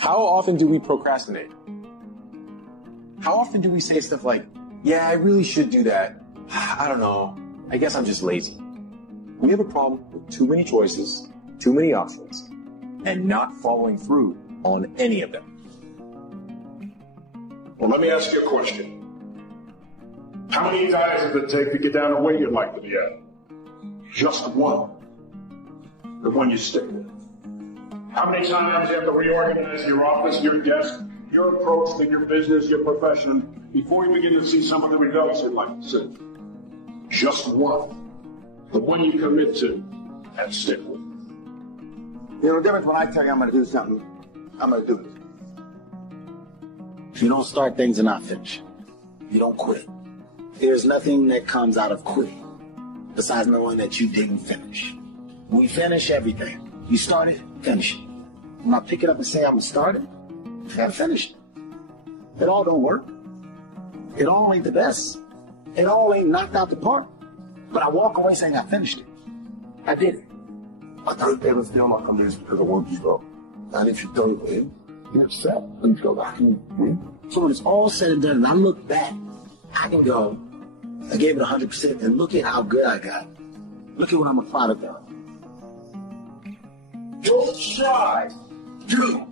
How often do we procrastinate? How often do we say stuff like, yeah, I really should do that. I don't know. I guess I'm just lazy. We have a problem with too many choices, too many options, and not following through on any of them. Well, let me ask you a question. How many diets does it take to get down the weight you'd like to be at? Just one. The one you stick with. How many times do you have to reorganize your office, your desk, your approach to your business, your profession, before you begin to see some of the results you'd like to see? Just one. The one you commit to and stick with. You know the difference when I tell you I'm going to do something, I'm going to do it. You don't start things and not finish. You don't quit. There's nothing that comes out of quitting besides knowing that you didn't finish. We finish everything. You start it, finish it. When I pick it up and say I'm going to start it, I got to finish it. It all don't work. It all ain't the best. It all ain't knocked out the park. But I walk away saying I finished it. I did it. I thought they were still not coming in because I want you to go. And if you don't win, you're upset. And you go back and win. So when it's all said and done, and I look back, I can go, I gave it 100%, and look at how good I got. Look at what I'm a product of. Don't try. Do.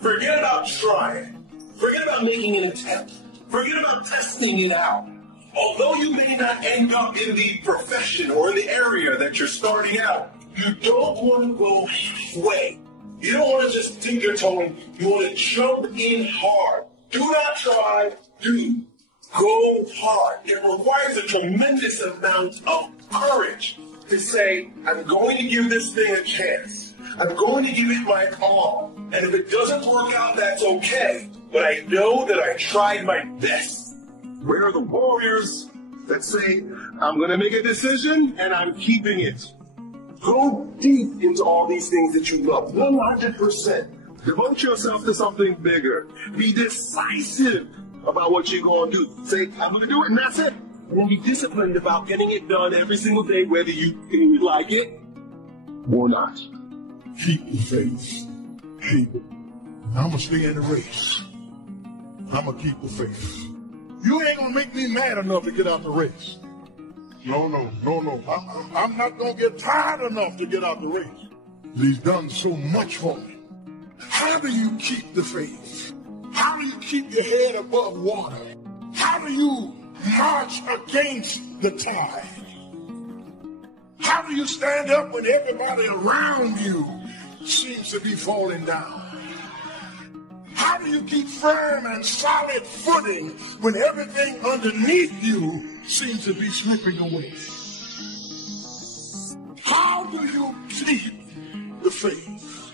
Forget about trying. Forget about making an attempt. Forget about testing it out. Although you may not end up in the profession or in the area that you're starting out, you don't want to go halfway. You don't want to just dip your toe in. You want to jump in hard. Do not try. Do. Go hard. It requires a tremendous amount of courage to say, I'm going to give this thing a chance. I'm going to give it my all. And if it doesn't work out, that's okay. But I know that I tried my best. Where are the warriors that say, I'm going to make a decision and I'm keeping it? Go deep into all these things that you love, 100%. Devote yourself to something bigger. Be decisive about what you're going to do. Say, I'm going to do it, and that's it. And then be disciplined about getting it done every single day, whether you like it or not. Keep the faith. Keep it. I'm going to stay in the race. I'm going to keep the faith. You ain't going to make me mad enough to get out the race. No. I'm not going to get tired enough to get out the race. He's done so much for me. How do you keep the faith? How do you keep your head above water? How do you march against the tide? How do you stand up when everybody around you seems to be falling down? How do you keep firm and solid footing when everything underneath you seems to be slipping away? How do you keep the faith?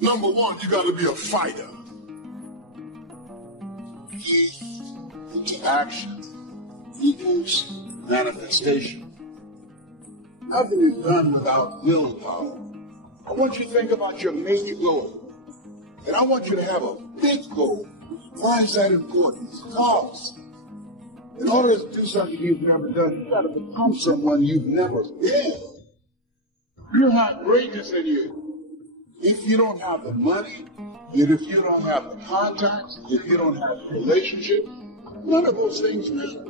Number one, you got to be a fighter. Faith into action equals manifestation. Nothing is done without willpower. I want you to think about your major goal. And I want you to have a big goal. Why is that important? Because in order to do something you've never done, you've got to become someone you've never been. You have greatness in you. If you don't have the money, and if you don't have the contacts, if you don't have the relationship, none of those things matter.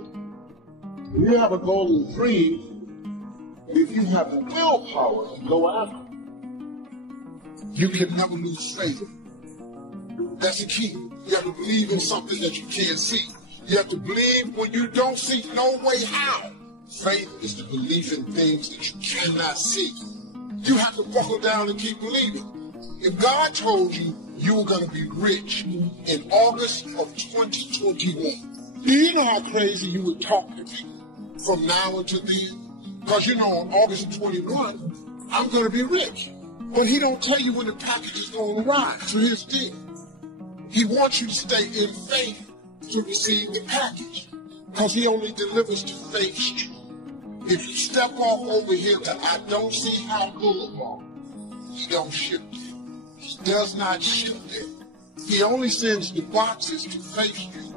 If you have a goal and dream, if you have the willpower to go after it, you can never lose faith. That's the key. You have to believe in something that you can't see. You have to believe when you don't see no way how. Faith is the belief in things that you cannot see. You have to buckle down and keep believing. If God told you you were going to be rich in August of 2021, do you know how crazy you would talk to people from now until then? Because you know on August of 21, I'm going to be rich. But he don't tell you when the package is going to arrive. So here's the deal. He wants you to stay in faith to receive the package. Because he only delivers to Faith Street. If you step off over here to I don't see how Boulevard, he don't ship there. He does not ship there. He only sends the boxes to Faith Street.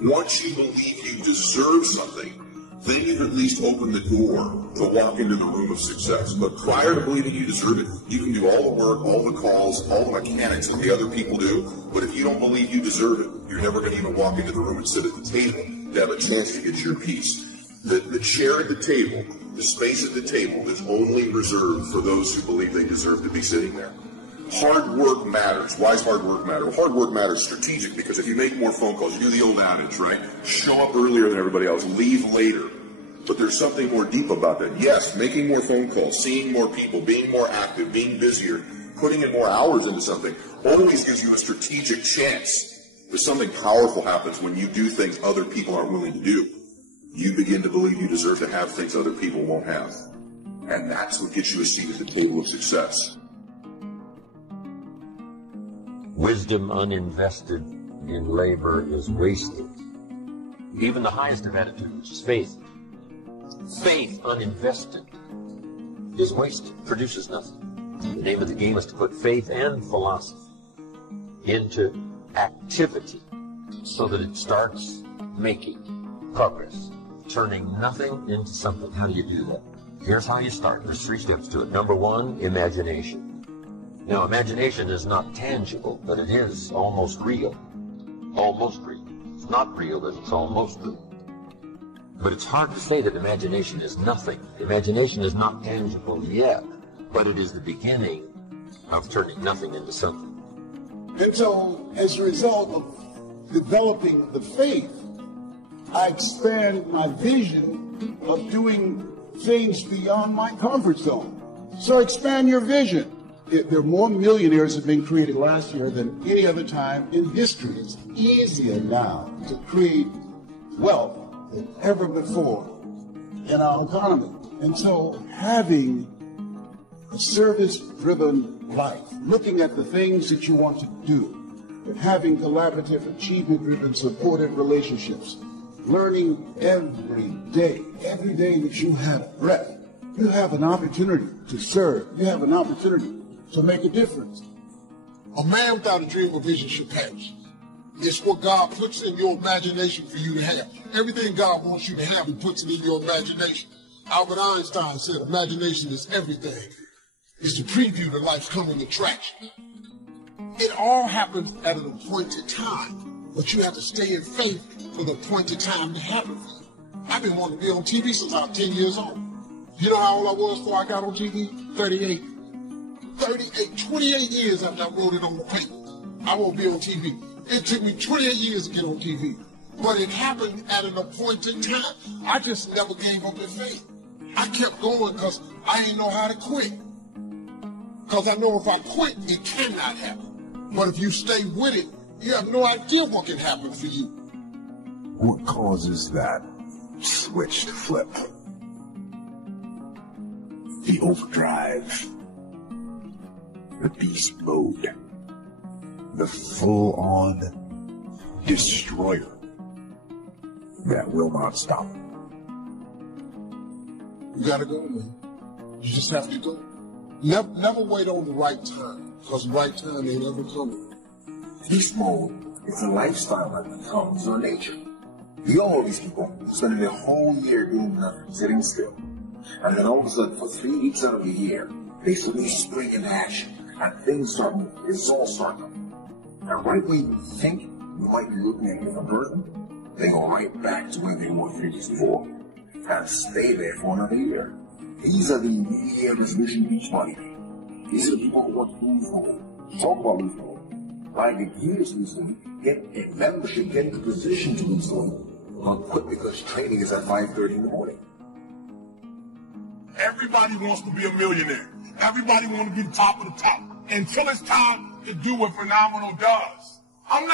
Once you believe you deserve something, then you've at least opened the door to walk into the room of success. But prior to believing you deserve it, you can do all the work, all the calls, all the mechanics that the other people do. But if you don't believe you deserve it, you're never going to even walk into the room and sit at the table to have a chance to get your piece. The chair at the table, the space at the table is only reserved for those who believe they deserve to be sitting there. Hard work matters. Why does hard work matter? Well, hard work matters strategic because if you make more phone calls, you do the old adage, right? Show up earlier than everybody else, leave later. But there's something more deep about that. Yes, making more phone calls, seeing more people, being more active, being busier, putting in more hours into something always gives you a strategic chance. But something powerful happens when you do things other people aren't willing to do. You begin to believe you deserve to have things other people won't have. And that's what gets you a seat at the table of success. Wisdom uninvested in labor is wasted. Even the highest of attitudes is faith. Faith uninvested is wasted, produces nothing. The name of the game is to put faith and philosophy into activity so that it starts making progress, turning nothing into something. How do you do that? Here's how you start. There's 3 steps to it. Number 1, imagination. Now, imagination is not tangible, but it is almost real. Almost real. It's not real, but it's almost real. But it's hard to say that imagination is nothing. Imagination is not tangible yet, but it is the beginning of turning nothing into something. And so, as a result of developing the faith, I expand my vision of doing things beyond my comfort zone. So expand your vision. There are more millionaires have been created last year than any other time in history. It's easier now to create wealth than ever before in our economy. And so having a service-driven life, looking at the things that you want to do, and having collaborative, achievement-driven, supportive relationships, learning every day that you have breath, you have an opportunity to serve. You have an opportunity to make a difference. A man without a dream or vision should perish. It's what God puts in your imagination for you to have. Everything God wants you to have, He puts it in your imagination. Albert Einstein said imagination is everything. It's the preview to life's coming attraction. It all happens at an appointed time, but you have to stay in faith for the appointed time to happen for you. I've been wanting to be on TV since I was 10 years old. You know how old I was before I got on TV? 38. 28 years after I wrote it on the paper. I won't be on TV. It took me 28 years to get on TV. But it happened at an appointed time. I just never gave up in faith. I kept going because I didn't know how to quit. Because I know if I quit, it cannot happen. But if you stay with it, you have no idea what can happen for you. What causes that switch to flip? The overdrive. The beast mode. The full-on destroyer that will not stop. You gotta go, man. You just have to go. Never wait on the right time, because the right time ain't ever coming. Beast mode is a lifestyle that becomes your nature. You all these people spending their whole year doing nothing, sitting still. And then all of a sudden, for 3 weeks out of the year, they suddenly spring into action. And things start moving. Results start coming. And right when you think you might be looking at a different person, they go right back to where they were 3 weeks before. And stay there for another year. These are the New Year resolution beach money. These are the people who want to lose weight. Talk about lose weight. Buy the gear to lose weight. Get a membership. Get into position to lose weight. Not quit because training is at 5:30 in the morning. Everybody wants to be a millionaire. Everybody wants to be the top of the top. Until it's time to do what Phenomenal does. I'm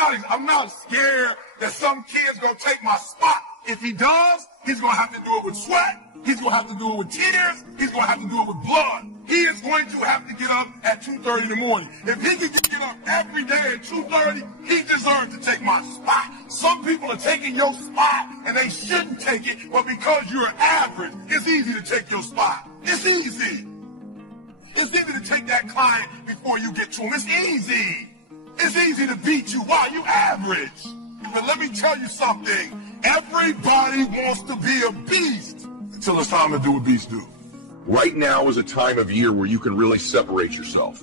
not scared that some kid's gonna take my spot. If he does, he's gonna have to do it with sweat. He's gonna have to do it with tears. He's gonna have to do it with blood. He is going to have to get up at 2:30 in the morning. If he can get up every day at 2:30, he deserves to take my spot. Some people are taking your spot and they shouldn't take it, but because you're average, it's easy to take your spot. It's easy. It's easy to take that client before you get to him. It's easy. It's easy to beat you. Why? You average. But let me tell you something. Everybody wants to be a beast until it's time to do what beasts do. Right now is a time of year where you can really separate yourself.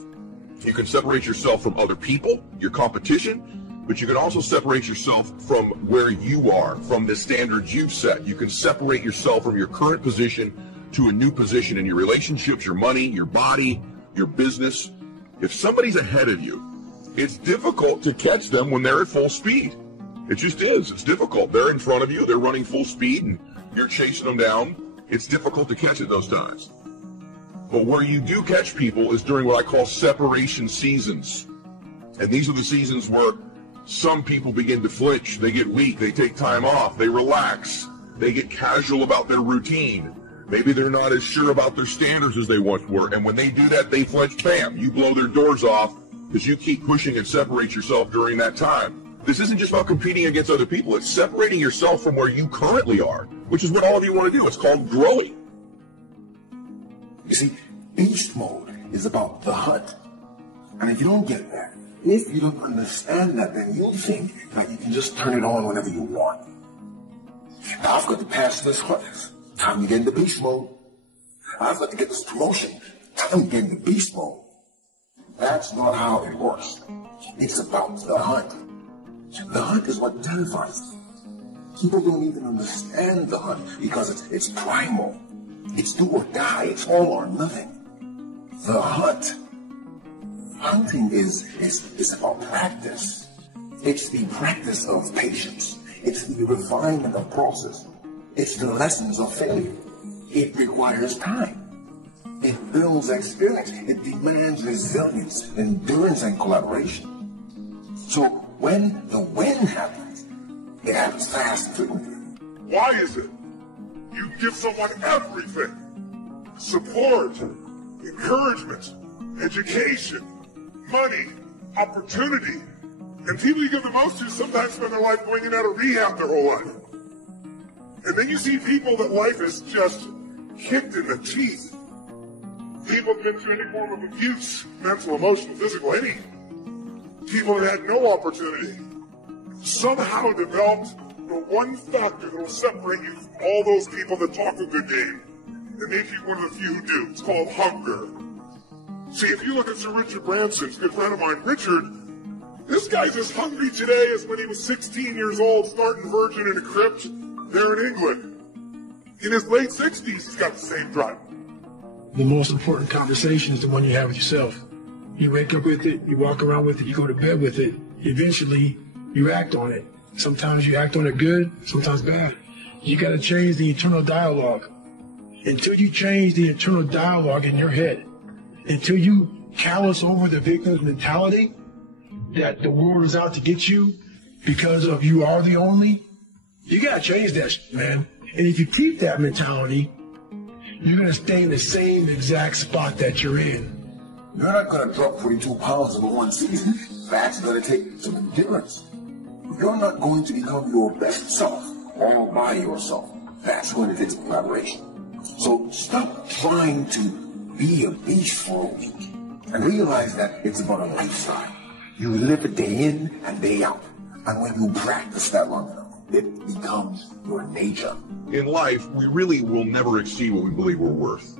You can separate yourself from other people, your competition, but you can also separate yourself from where you are, from the standards you've set. You can separate yourself from your current position to a new position in your relationships, your money, your body, your business. If somebody's ahead of you, it's difficult to catch them when they're at full speed. It just is. It's difficult. They're in front of you, they're running full speed, and you're chasing them down. It's difficult to catch at those times. But where you do catch people is during what I call separation seasons. And these are the seasons where some people begin to flinch, they get weak, they take time off, they relax, they get casual about their routine. Maybe they're not as sure about their standards as they once were. And when they do that, they flinch, bam, you blow their doors off because you keep pushing and separate yourself during that time. This isn't just about competing against other people. It's separating yourself from where you currently are, which is what all of you want to do. It's called growing. You see, beast mode is about the hunt. And if you don't get that, if you don't understand that, then you think that you can just turn it on whenever you want. Now, I've got to pass this hunt. Time to get into beast mode. I've got to get this promotion. Time to get into beast mode. That's not how it works. It's about the hunt. The hunt is what terrifies them. People don't even understand the hunt because it's primal. It's do or die. It's all or nothing. The hunt. Hunting is about practice. It's the practice of patience. It's the refinement of process. It's the lessons of failure. It requires time. It builds experience. It demands resilience, endurance, and collaboration. So when the win happens, it happens fast and frequently. Why is it you give someone everything? Support, encouragement, education, money, opportunity. And people you give the most to sometimes spend their life going in and out of rehab their whole life. And then you see people that life is just kicked in the teeth. People have been through any form of abuse, mental, emotional, physical, any. People that had no opportunity. Somehow developed the one factor that will separate you from all those people that talk a good game and make you one of the few who do. It's called hunger. See, if you look at Sir Richard Branson's good friend of mine, Richard, this guy's as hungry today as when he was 16 years old, starting virgin in a crypt there in England. In his late 60s, he's got the same drive. The most important conversation is the one you have with yourself. You wake up with it, you walk around with it, you go to bed with it. Eventually, you act on it. Sometimes you act on it good, sometimes bad. You got to change the internal dialogue. Until you change the internal dialogue in your head, until you callous over the victim's mentality that the world is out to get you because of you are the only, you got to change that, man. And if you keep that mentality, you're going to stay in the same exact spot that you're in. You're not going to drop 42 pounds in one season. That's going to take some endurance. You're not going to become your best self all by yourself. That's when it takes collaboration. So stop trying to be a beast for a week and realize that it's about a lifestyle. You live it day in and day out. And when you practice that long enough, it becomes your nature. In life, we really will never exceed what we believe we're worth.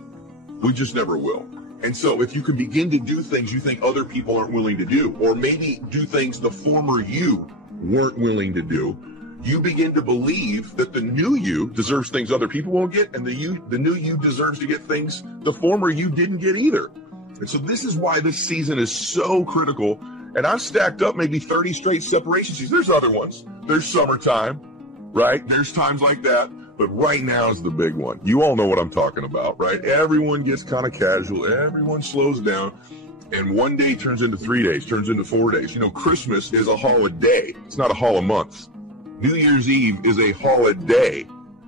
We just never will. And so if you can begin to do things you think other people aren't willing to do, or maybe do things the former you weren't willing to do, you begin to believe that the new you deserves things other people won't get, and the new you deserves to get things the former you didn't get either. And so this is why this season is so critical. And I've stacked up maybe 30 straight separation seasons. There's other ones. There's summertime, right? There's times like that. But right now is the big one. You all know what I'm talking about, right? Everyone gets kind of casual. Everyone slows down. And one day turns into 3 days, turns into 4 days. You know, Christmas is a holiday. It's not a holiday. New Year's Eve is a holiday,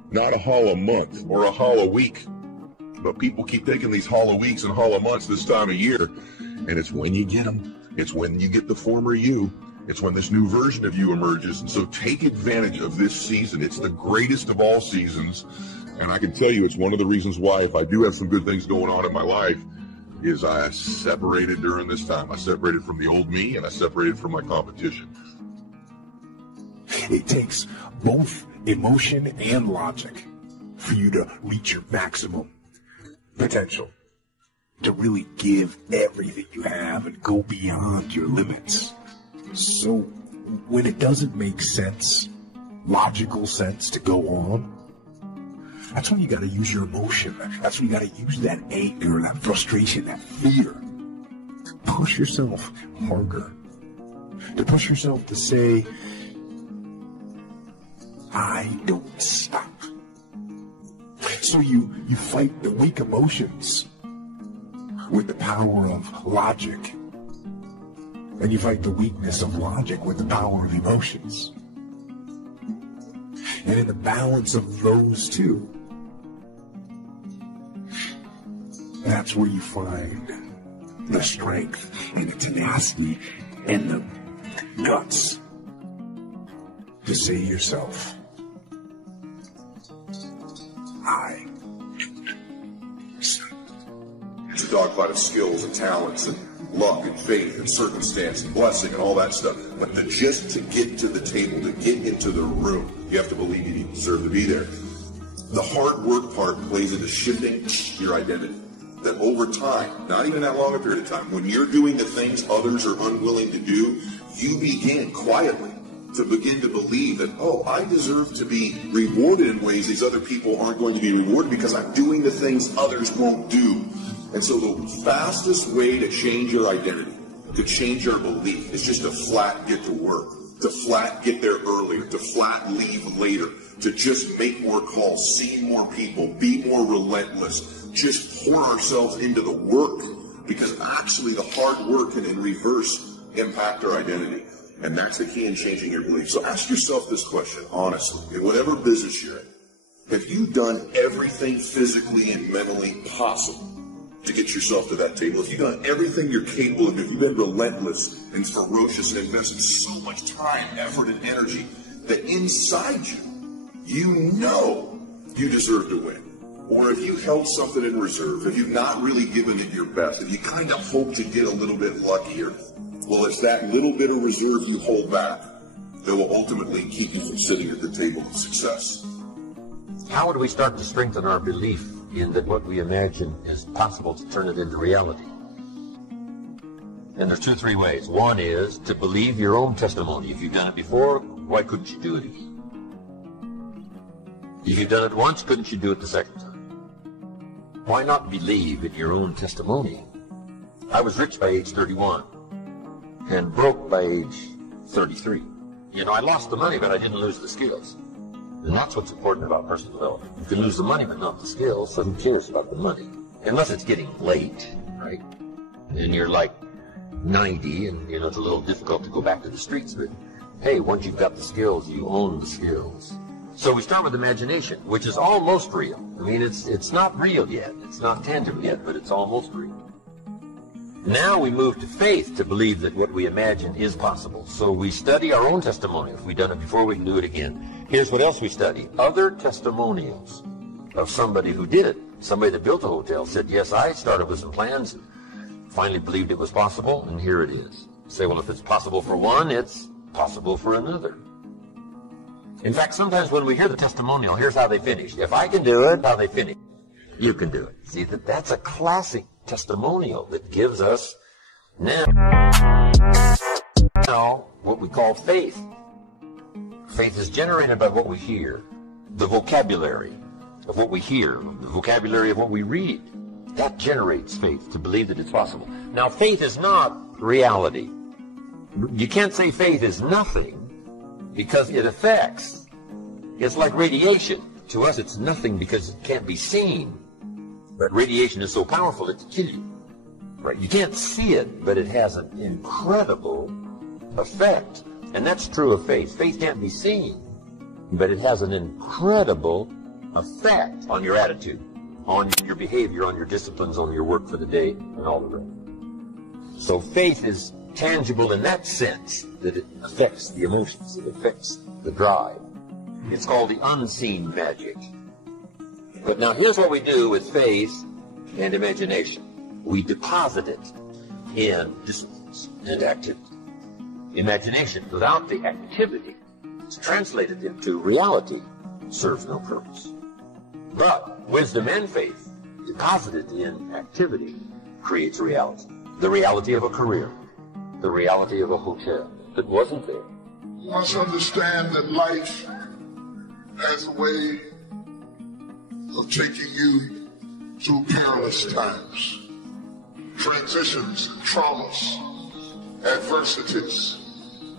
not a holiday or a holiday week. But people keep taking these holiday weeks and holiday months this time of year. And it's when you get them. It's when you get the former you. It's when this new version of you emerges. And so take advantage of this season. It's the greatest of all seasons. And I can tell you it's one of the reasons why, if I do have some good things going on in my life, is I separated during this time. I separated from the old me and I separated from my competition. It takes both emotion and logic for you to reach your maximum potential, to really give everything you have and go beyond your limits. So when it doesn't make sense, logical sense to go on, that's when you got to use your emotion. That's when you got to use that anger, that frustration, that fear to push yourself harder, to push yourself to say, I don't stop. So you fight the weak emotions with the power of logic, and you fight the weakness of logic with the power of emotions. And in the balance of those two, that's where you find the strength and the tenacity and the guts to say to yourself, I stop. It's a dogfight of skills and talents and luck and faith and circumstance and blessing and all that stuff. But just to get to the table, to get into the room, you have to believe you deserve to be there. The hard work part plays into shifting your identity. That over time, not even that long a period of time, when you're doing the things others are unwilling to do, you begin quietly to begin to believe that, oh, I deserve to be rewarded in ways these other people aren't going to be rewarded because I'm doing the things others won't do. And so the fastest way to change your identity, to change your belief, is just to flat get to work, to flat get there earlier, to flat leave later, to just make more calls, see more people, be more relentless, just pour ourselves into the work, because actually the hard work can in reverse impact our identity. And that's the key in changing your belief. So ask yourself this question, honestly, in whatever business you're in. Have you done everything physically and mentally possible to get yourself to that table? If you've done everything you're capable of, if you've been relentless and ferocious and invested so much time, effort, and energy that inside you, you know you deserve to win. Or if you held something in reserve, if you've not really given it your best, if you kind of hope to get a little bit luckier, well, it's that little bit of reserve you hold back that will ultimately keep you from sitting at the table of success. How would we start to strengthen our belief in that what we imagine is possible to turn it into reality? And there's 2-3 ways. One is to believe your own testimony. If you've done it before, why couldn't you do it again? If you've done it once, couldn't you do it the second time? Why not believe in your own testimony? I was rich by age 31 and broke by age 33. You know, I lost the money, but I didn't lose the skills. And that's what's important about personal development. You can lose the money, but not the skills, so who cares about the money? Unless it's getting late, right? And you're like 90, and, you know, it's a little difficult to go back to the streets, but hey, once you've got the skills, you own the skills. So we start with imagination, which is almost real. I mean, it's not real yet. It's not tangible yet, but it's almost real. Now we move to faith to believe that what we imagine is possible. So we study our own testimony. If we've done it before, we can do it again. Here's what else we study. Other testimonials of somebody who did it. Somebody that built a hotel said, yes, I started with some plans and finally believed it was possible, and here it is. You say, well, if it's possible for one, it's possible for another. In fact, sometimes when we hear the testimonial, here's how they finished. If I can do it, how they finish. You can do it. See, that's a classic testimonial that gives us now what we call faith. Faith is generated by what we hear, the vocabulary of what we hear, the vocabulary of what we read. That generates faith to believe that it's possible. Now, faith is not reality. You can't say faith is nothing because it affects. It's like radiation. To us, it's nothing because it can't be seen. But radiation is so powerful it can kill you. Right? You can't see it, but it has an incredible effect. And that's true of faith. Faith can't be seen, but it has an incredible effect on your attitude, on your behavior, on your disciplines, on your work for the day, and all the rest. So faith is tangible in that sense, that it affects the emotions, it affects the drive. It's called the unseen magic. But now here's what we do with faith and imagination. We deposit it in disciplines and activity. Imagination, without the activity, is translated into reality. serves no purpose. But wisdom and faith, deposited in activity, creates reality. The reality of a career, the reality of a hotel that wasn't there. You must understand that life has a way of taking you through perilous times, transitions, traumas, adversities,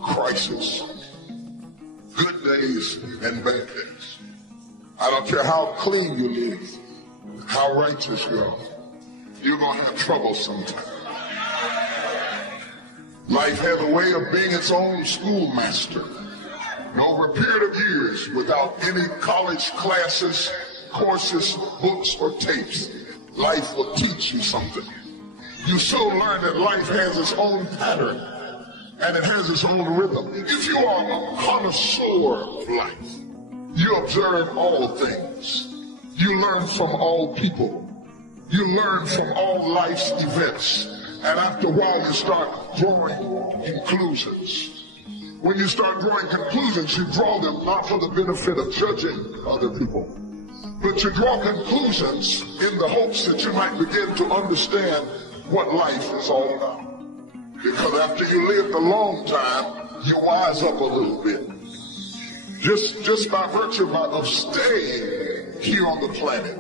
crises, good days and bad days. I don't care how clean you live, how righteous you are, you're going to have trouble sometime. Life has a way of being its own schoolmaster. And over a period of years, without any college classes, courses, books, or tapes, life will teach you something. You soon learn that life has its own pattern, and it has its own rhythm. If you are a connoisseur of life, you observe all things. You learn from all people. You learn from all life's events. And after a while, you start drawing conclusions. When you start drawing conclusions, you draw them not for the benefit of judging other people, but you draw conclusions in the hopes that you might begin to understand what life is all about. Because after you lived a long time, you wise up a little bit. Just by virtue of staying here on the planet,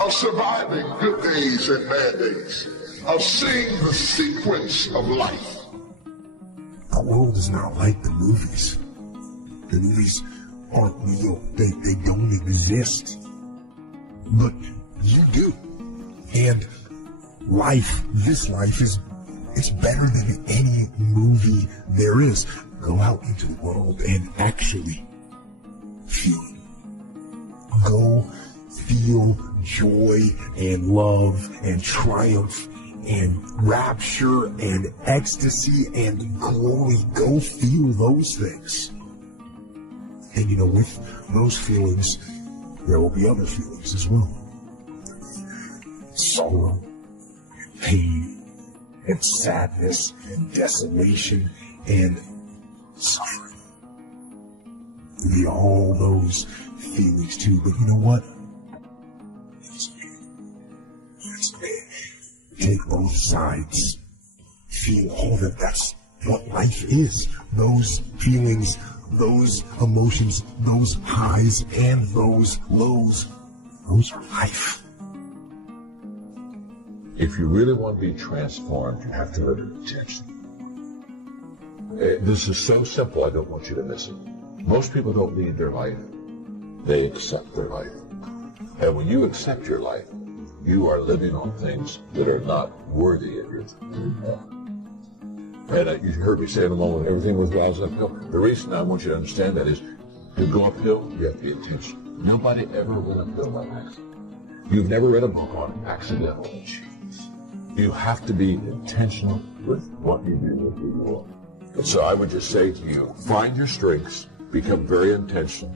of surviving good days and bad days, of seeing the sequence of life. The world is not like the movies. The movies aren't real. They don't exist. But you do. And life, this life it's better than any movie there is. Go out into the world and actually feel it. Go feel joy and love and triumph and rapture and ecstasy and glory. Go feel those things. And you know, with those feelings, there will be other feelings as well. Sorrow, and pain, and sadness, and desolation, and suffering. There'll be all those feelings too, but you know what? Take both sides. Feel all of it. That's what life is. Those feelings, those emotions, those highs and those lows, those are life. If you really want to be transformed, you have to live in intention. This is so simple, I don't want you to miss it. Most people don't lead their life. They accept their life. And when you accept your life, you are living on things that are not worthy of your time. And you heard me say in a moment, everything worthwhile is uphill. The reason I want you to understand that is, to go uphill, you have to be intentional. Nobody ever went uphill by accident. You've never read a book on accidental achievements. You have to be intentional with what you do, with who you are. And so I would just say to you, find your strengths, become very intentional,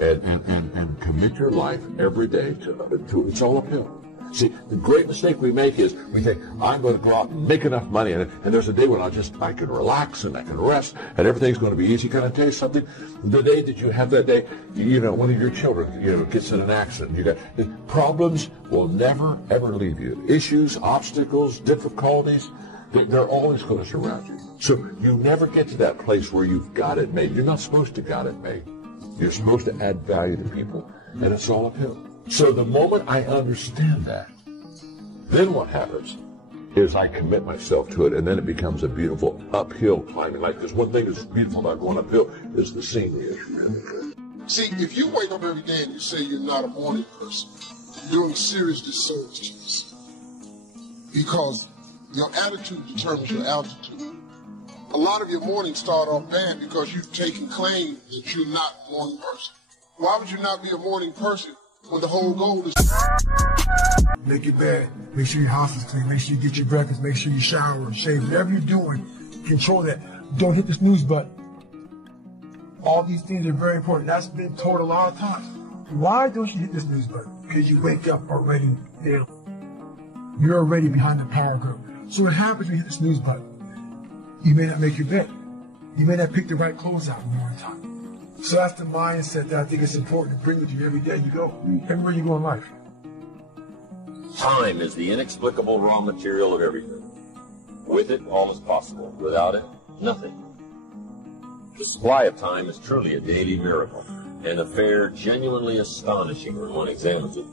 and commit your life every day to it's all uphill. See, the great mistake we make is we think, I'm going to go out and make enough money, and there's a day when I can relax and I can rest, and everything's going to be easy. Can I tell you something? The day that you have that day, one of your children, gets in an accident. Problems will never, ever leave you. Issues, obstacles, difficulties, they're always going to surround you. So you never get to that place where you've got it made. You're not supposed to got it made. You're supposed to add value to people, and it's all uphill. So the moment I understand that, then what happens is I commit myself to it, and then it becomes a beautiful uphill climbing life. Because one thing that's beautiful about going uphill is the scenery. See, if you wake up every day and you say you're not a morning person, you're doing a serious disservice to yourself. Because your attitude determines your altitude. A lot of your mornings start off bad because you've taken claim that you're not a morning person. Why would you not be a morning person when the whole goal is make your bed, make sure your house is clean, make sure you get your breakfast, make sure you shower, shave, whatever you're doing, control that. Don't hit the snooze button. All these things are very important. That's been told a lot of times. Why don't you hit the snooze button? Because you wake up already down. You're already behind the power curve. So what happens when you hit the snooze button? You may not make your bed. You may not pick the right clothes out in the morning time. So that's the mindset that I think is important to bring with you every day you go, everywhere you go in life. Time is the inexplicable raw material of everything. With it, all is possible. Without it, nothing. The supply of time is truly a daily miracle, an affair genuinely astonishing when one examines it.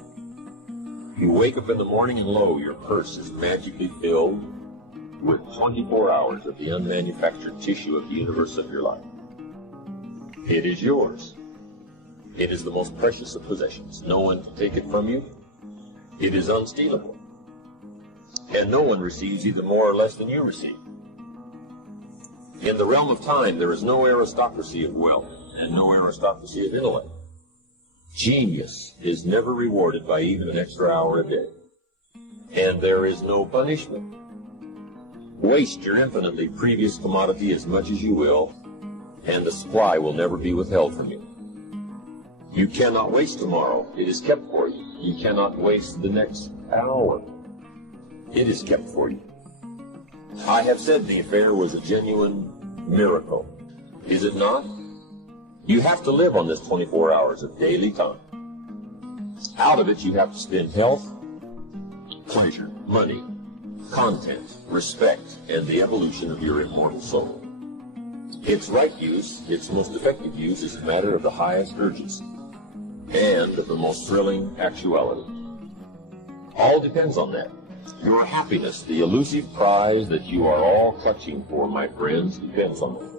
You wake up in the morning and lo, your purse is magically filled with 24 hours of the unmanufactured tissue of the universe of your life. It is yours. It is the most precious of possessions. No one can take it from you. It is unstealable. And no one receives either more or less than you receive. In the realm of time, there is no aristocracy of wealth and no aristocracy of intellect. Genius is never rewarded by even an extra hour a day. And there is no punishment. Waste your infinitely previous commodity as much as you will, and the supply will never be withheld from you. You cannot waste tomorrow. It is kept for you. You cannot waste the next hour. It is kept for you. I have said the affair was a genuine miracle. Is it not? You have to live on this 24 hours of daily time. Out of it, you have to spend health, pleasure, money, content, respect, and the evolution of your immortal soul. Its right use, its most effective use, is a matter of the highest urgency and of the most thrilling actuality. All depends on that. Your happiness, the elusive prize that you are all clutching for, my friends, depends on that.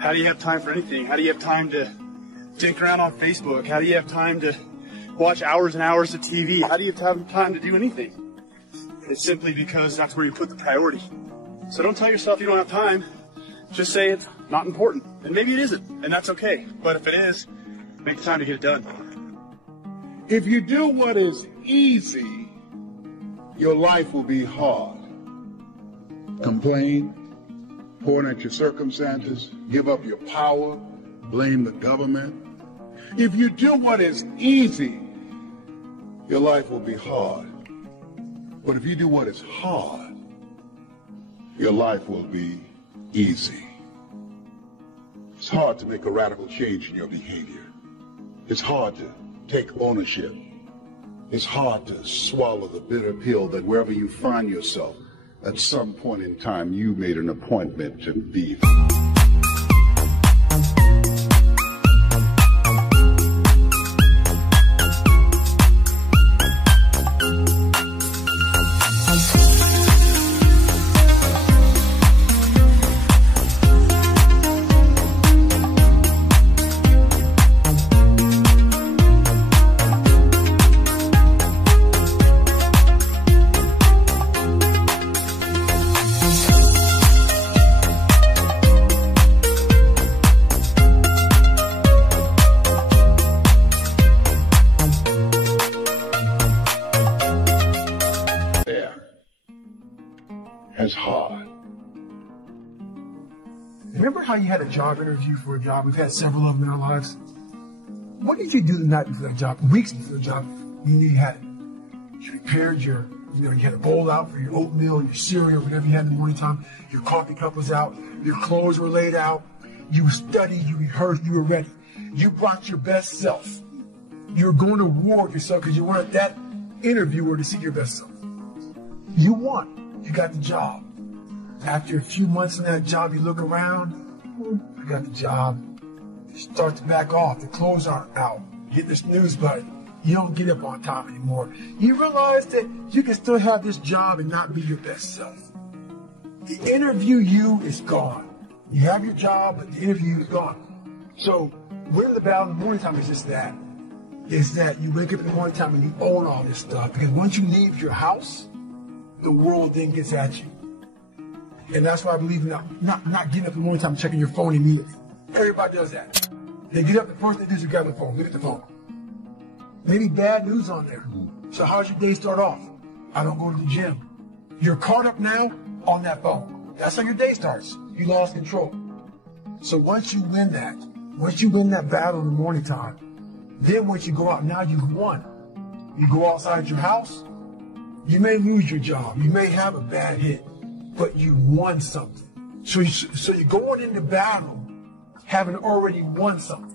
How do you have time for anything? How do you have time to dink around on Facebook? How do you have time to watch hours and hours of TV? How do you have time to do anything? It's simply because that's where you put the priority. So don't tell yourself you don't have time. Just say it's not important. And maybe it isn't, and that's okay. But if it is, make the time to get it done. If you do what is easy, your life will be hard. Complain, point at your circumstances, give up your power, blame the government. If you do what is easy, your life will be hard. But if you do what is hard, your life will be easy. It's hard to make a radical change in your behavior. It's hard to take ownership. It's hard to swallow the bitter pill that wherever you find yourself, at some point in time, you made an appointment to be. Remember how you had a job interview for a job? We've had several of them in our lives. What did you do the night before that job, weeks before the job? You knew you had it. You prepared you had a bowl out for your oatmeal, your cereal, whatever you had in the morning time. Your coffee cup was out. Your clothes were laid out. You studied, you rehearsed, you were ready. You brought your best self. You were going to war with yourself because you wanted that interviewer to see your best self. You won. You got the job. After a few months in that job, you look around, I got the job. You start to back off. The clothes aren't out. You hit the snooze button. You don't get up on top anymore. You realize that you can still have this job and not be your best self. The interview you is gone. You have your job, but the interview is gone. So winning the battle in the morning time is just that. Is that you wake up in the morning time and you own all this stuff. Because once you leave your house, the world then gets at you. And that's why I believe in not getting up in the morning time and checking your phone immediately. Everybody does that. They get up, the first thing they do is grab the phone. Look at the phone. Maybe bad news on there. So how's your day start off? I don't go to the gym. You're caught up now on that phone. That's how your day starts. You lost control. So once you win that battle in the morning time, then once you go out, now you've won. You go outside your house, you may lose your job. You may have a bad hit. But you won something. So you're going into battle having already won something.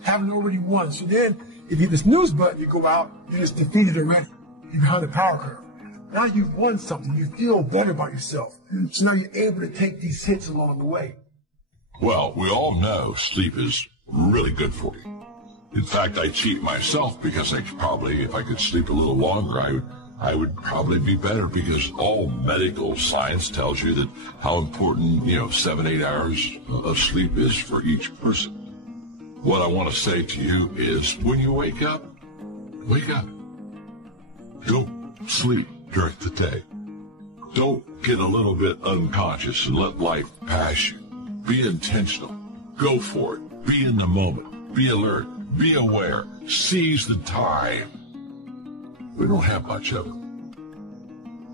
Having already won. So then, if you hit the snooze button, you go out, you're just defeated already. You're behind the power curve. Now you've won something. You feel better about yourself. So now you're able to take these hits along the way. Well, we all know sleep is really good for you. In fact, I cheat myself because if I could sleep a little longer, I would probably be better, because all medical science tells you that how important, 7-8 hours of sleep is for each person. What I want to say to you is, when you wake up. Don't sleep during the day. Don't get a little bit unconscious and let life pass you. Be intentional. Go for it. Be in the moment. Be alert. Be aware. Seize the time. We don't have much of it.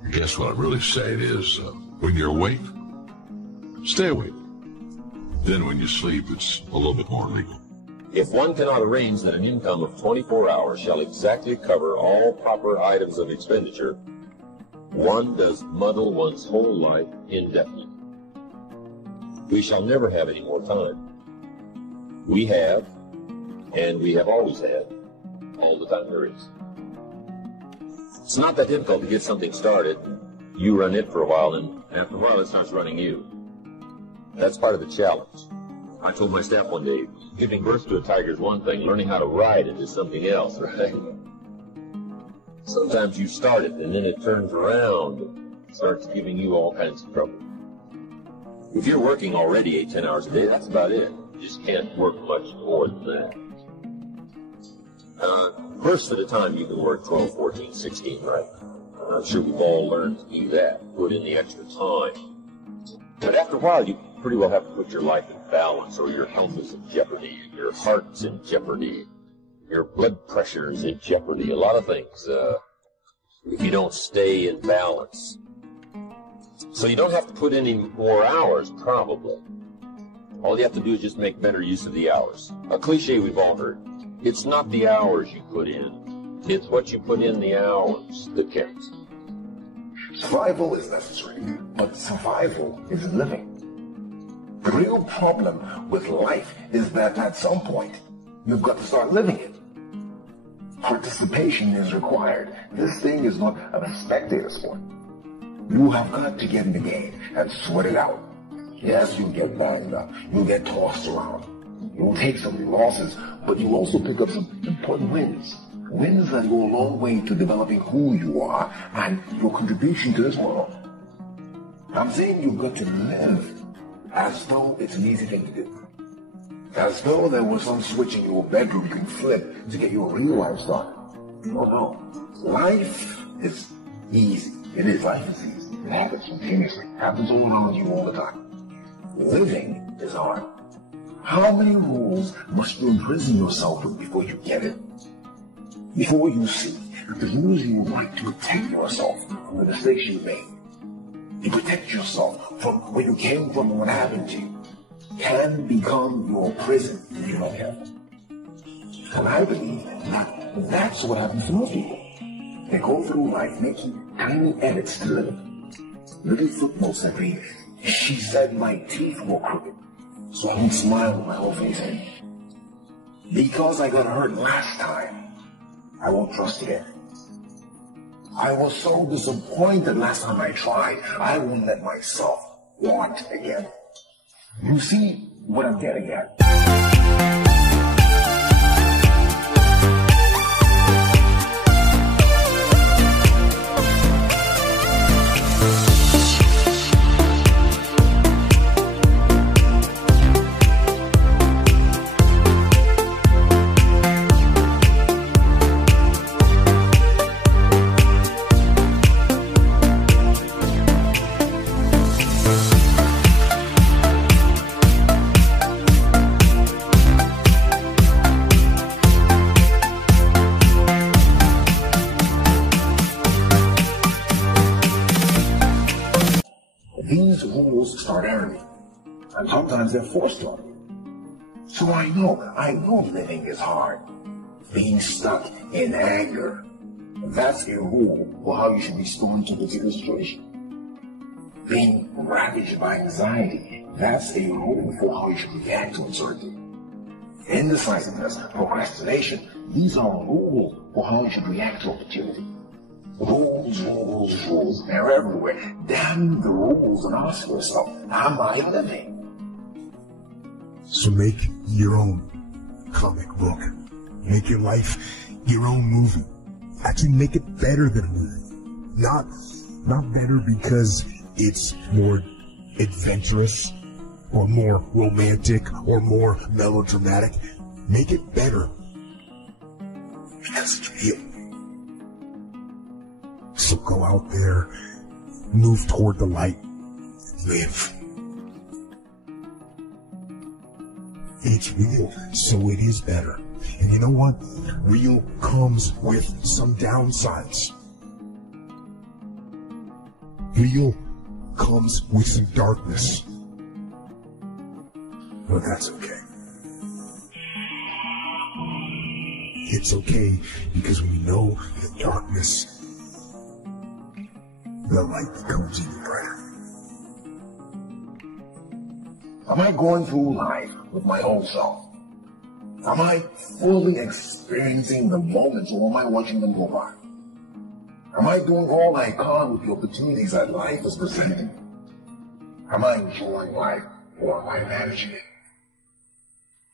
I guess what I'm really saying is, when you're awake, stay awake. Then when you sleep, it's a little bit more legal. If one cannot arrange that an income of 24 hours shall exactly cover all proper items of expenditure, one does muddle one's whole life indefinitely. We shall never have any more time. We have, and we have always had, all the time there is. It's not that difficult to get something started. You run it for a while, and after a while it starts running you. That's part of the challenge. I told my staff one day, giving birth to a tiger is one thing, learning how to ride it is something else, right? Sometimes you start it, and then it turns around and starts giving you all kinds of trouble. If you're working already 8-10 hours a day, that's about it. You just can't work much more than that. Bursts at a time, you can work 12, 14, 16, right? I'm sure we've all learned to do that, put in the extra time. But after a while, you pretty well have to put your life in balance, or your health is in jeopardy, your heart's in jeopardy, your blood pressure is in jeopardy, a lot of things, if you don't stay in balance. So you don't have to put any more hours, probably. All you have to do is just make better use of the hours. A cliche we've all heard. It's not the hours you put in, it's what you put in the hours that counts. Survival is necessary, but survival is living. The real problem with life is that at some point, you've got to start living it. Participation is required. This thing is not a spectator sport. You have got to get in the game and sweat it out. Yes, you'll get banged up. You'll get tossed around. You'll take some losses, but you'll also pick up some important wins. Wins that go a long way to developing who you are and your contribution to this world. I'm saying you've got to live as though it's an easy thing to do. As though there was some switch in your bedroom you can flip to get your real life started. Oh no. Life is easy. It is. Life is easy. It happens spontaneously. It happens all around you all the time. Living is hard. How many rules must you imprison yourself with before you get it? Before you see that the rules you write to protect yourself from the mistakes you made. You protect yourself from where you came from and what happened to you. Can become your prison if you're not careful. And I believe that that's what happens to most people. They go through life making tiny edits to live. Little footnotes that read, she said my teeth were crooked, so I won't smile with my whole face in. Because I got hurt last time, I won't trust again. I was so disappointed last time I tried, I won't let myself want again. You see what I'm getting at? These rules start early, and sometimes they're forced on you. So I know living is hard. Being stuck in anger, that's a rule for how you should respond to a particular situation. Being ravaged by anxiety, That's a rule for how you should react to uncertainty. Indecisiveness, procrastination, these are rules for how you should react to opportunity. Rules, rules, rules, they're everywhere. Damn the rules and ask yourself, am I living? So make your own comic book. Make your life your own movie. Actually make it better than a movie. Not better because it's more adventurous or more romantic or more melodramatic. Make it better because it's real. So go out there, move toward the light, live. It's real, so it is better. And you know what? Real comes with some downsides. Real comes with some darkness. But that's okay. It's okay because we know the darkness, the light becomes even brighter. Am I going through life with my whole self? Am I fully experiencing the moments, or am I watching them go by? Am I doing all I can with the opportunities that life is presenting? Am I enjoying life, or am I managing it?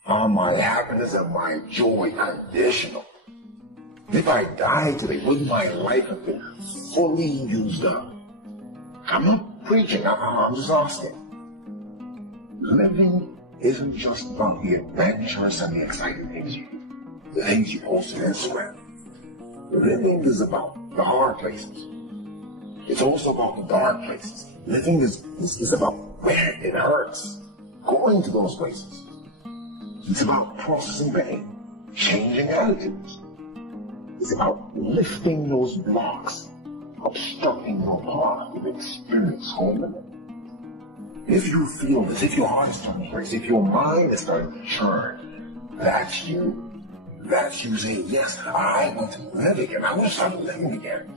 Are my happiness and my joy conditional? If I die today, will my life have been fully used up? I'm not preaching, I'm just asking. Living isn't just about the adventures and the exciting things you do, the things you post on Instagram. Living is about the hard places. It's also about the dark places. Living is about where it hurts, going to those places. It's about processing pain, changing attitudes. It's about lifting those blocks, obstructing your path with experience whole limit. If you feel this, if your heart is starting to race, if your mind is starting to churn, that's you. That's you saying, yes, I want to live again. I want to start living again.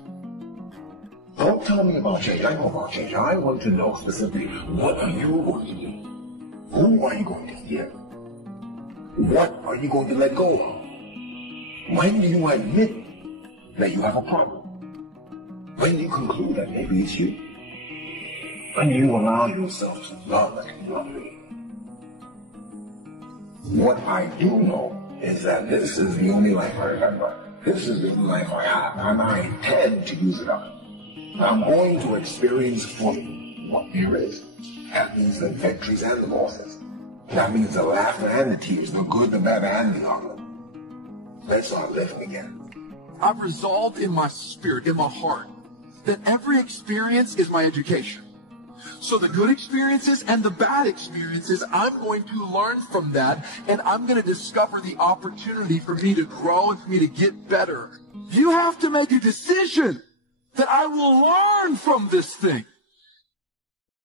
Don't tell me about change. I know about change. I want to know specifically, what are you going to do? Who are you going to heal? What are you going to let go of? When do you admit that you have a problem? When do you conclude that maybe it's you? When do you allow yourself to love like you love me? What I do know is that this is the only life I remember. This is the only life I have, and I intend to use it up. I'm going to experience fully what there is. That means the victories and the losses. That means the laughter and the tears, the good, the bad, and the ugly. Let's start living again. I've resolved in my spirit, in my heart, that every experience is my education. So the good experiences and the bad experiences, I'm going to learn from that, and I'm going to discover the opportunity for me to grow and for me to get better. You have to make a decision that I will learn from this thing.